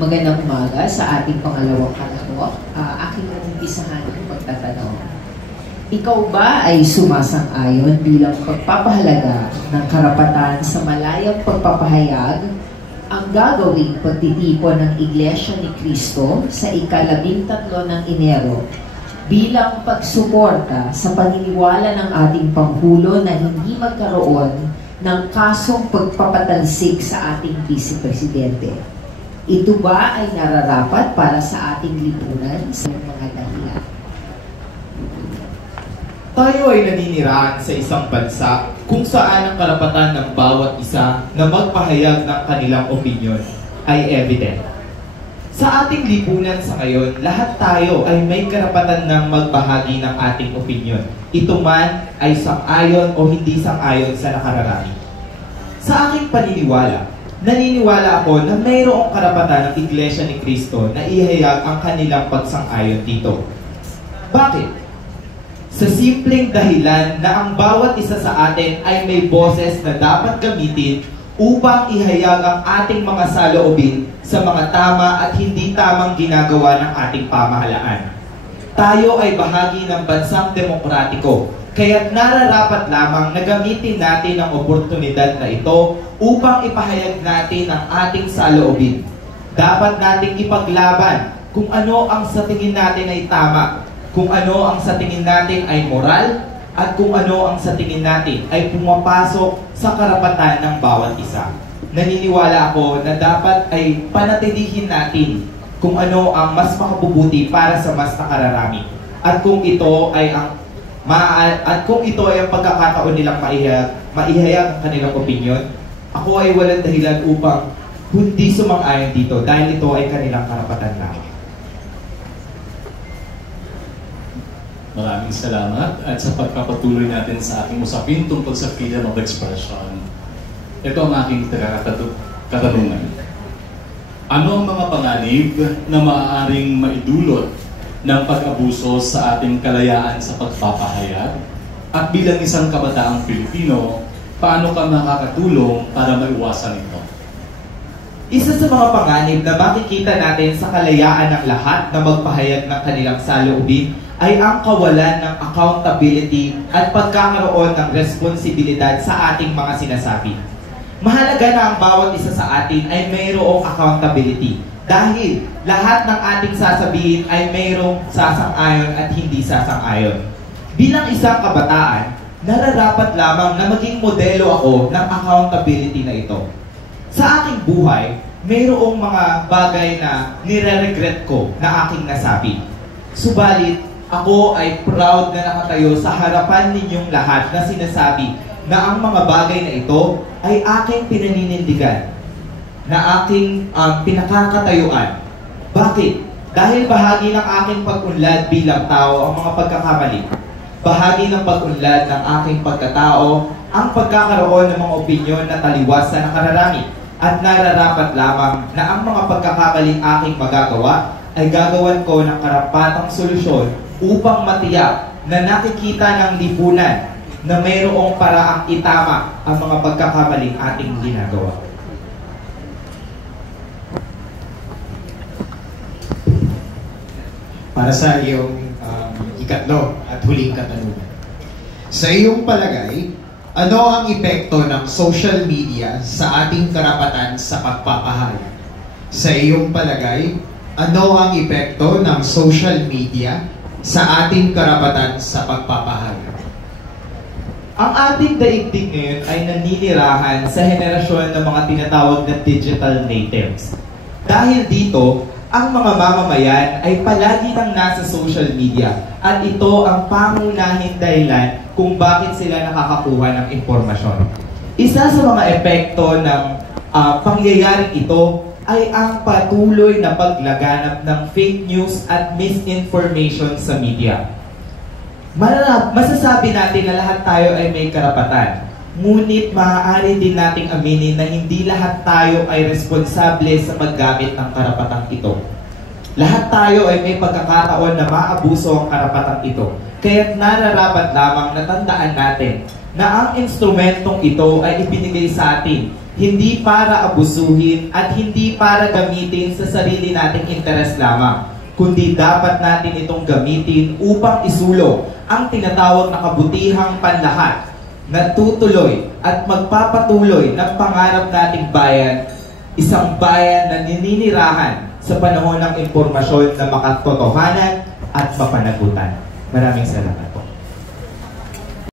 Magandang umaga sa ating pangalawang kanalo. Aking umpisahan ang pagtatanong. Ikaw ba ay sumasang-ayon bilang pagpapahalaga ng karapatan sa malayang pagpapahayag ang gagawing pagtitipon ng Iglesia ni Cristo sa ika-13 ng Enero bilang pagsuporta sa paniniwala ng ating Pangulo na hindi magkaroon ng kasong pagpapatalsik sa ating Vice Presidente? Ito ba ay nararapat para sa ating lipunan sa mga dahilan? Tayo ay naninirahan sa isang bansa kung saan ang karapatan ng bawat isa na magpahayag ng kanilang opinyon ay evident. Sa ating lipunan sa ngayon, lahat tayo ay may karapatan ng magbahagi ng ating opinyon. Ito man ay sang-ayon o hindi sang-ayon sa nakararami. Sa aking paniniwala, naniniwala ako na mayroong karapatan ng Iglesia ni Cristo na ihayag ang kanilang pagsang-ayon dito. Bakit? Sa simpleng dahilan na ang bawat isa sa atin ay may boses na dapat gamitin upang ihayag ang ating mga saloobin sa mga tama at hindi tamang ginagawa ng ating pamahalaan. Tayo ay bahagi ng bansang demokratiko, kaya't nararapat lamang na gamitin natin ang oportunidad na ito upang ipahayag natin ang ating saloobin. Dapat nating ipaglaban kung ano ang sa tingin natin ay tama, kung ano ang sa tingin natin ay moral, at kung ano ang sa tingin natin ay pumapasok sa karapatan ng bawat isa. Naniniwala ako na dapat ay panatilihin natin kung ano ang mas makabubuti para sa mas nakararami. At kung ito ay ang pagkakataon nilang maihayag ang kanilang opinyon, ako ay walang dahilan upang hindi sumang-ayon dito dahil ito ay kanilang karapatan lamang. Maraming salamat at sa pagpapatuloy natin sa ating usapin tungkol sa freedom of expression. Ito ang aking katanungan. Ano ang mga panganib na maaaring maidulot ng pag-abuso sa ating kalayaan sa pagpapahayag? At bilang isang kabataang Pilipino, paano ka makakatulong para maiwasan ito? Isa sa mga panganib na makikita natin sa kalayaan ng lahat na magpahayag ng kanilang saloobin ay ang kawalan ng accountability at pagkakaroon ng responsibilidad sa ating mga sinasabi. Mahalaga na ang bawat isa sa atin ay mayroong accountability dahil lahat ng ating sasabihin ay mayroong sasang-ayon at hindi sasang-ayon. Bilang isang kabataan, nararapat lamang na maging modelo ako ng accountability na ito. Sa aking buhay, mayroong mga bagay na nire-regret ko na aking nasabi. Subalit, ako ay proud na nakatayo sa harapan ninyong lahat na sinasabi na ang mga bagay na ito ay aking pinaninindigan, na aking pinakakatayuan. Bakit? Dahil bahagi ng aking pag-unlad bilang tao ang mga pagkakamali. Bahagi ng pag-unlad ng aking pagkatao ang pagkakaroon ng mga opinyon na taliwas sa nakararami. At nararapat lamang na ang mga pagkakamaling aking magagawa ay gagawan ko ng karapatang solusyon upang matiyak na nakikita ng lipunan na mayroong paraang itama ang mga pagkakamaling ating ginagawa. Para sa iyong ikatlo at huling katanungan. Sa iyong palagay, ano ang epekto ng social media sa ating karapatan sa pagpapahayag? Sa iyong palagay, ano ang epekto ng social media sa ating karapatan sa pagpapahayag? Ang ating daigdig ngayon ay naninirahan sa henerasyon ng mga tinatawag na digital natives. Dahil dito, ang mga mamamayan ay palagi nang nasa social media at ito ang pangunahing dahilan kung bakit sila nakakakuha ng impormasyon. Isa sa mga epekto ng pangyayaring ito ay ang patuloy na paglaganap ng fake news at misinformation sa media. Masasabi natin na lahat tayo ay may karapatan. Ngunit maaari din nating aminin na hindi lahat tayo ay responsable sa paggamit ng karapatang ito. Lahat tayo ay may pagkakataon na maabuso ang karapatang ito. Kaya't nararapat lamang na tandaan natin na ang instrumentong ito ay ibinigay sa atin hindi para abusuhin at hindi para gamitin sa sarili nating interes lamang, kundi dapat natin itong gamitin upang isulong ang tinatawag na kabutihang panlahat na tutuloy at magpapatuloy ng pangarap nating bayan, isang bayan na nininirahan sa panahon ng impormasyon na makatotohanan at mapanagutan. Maraming salamat po.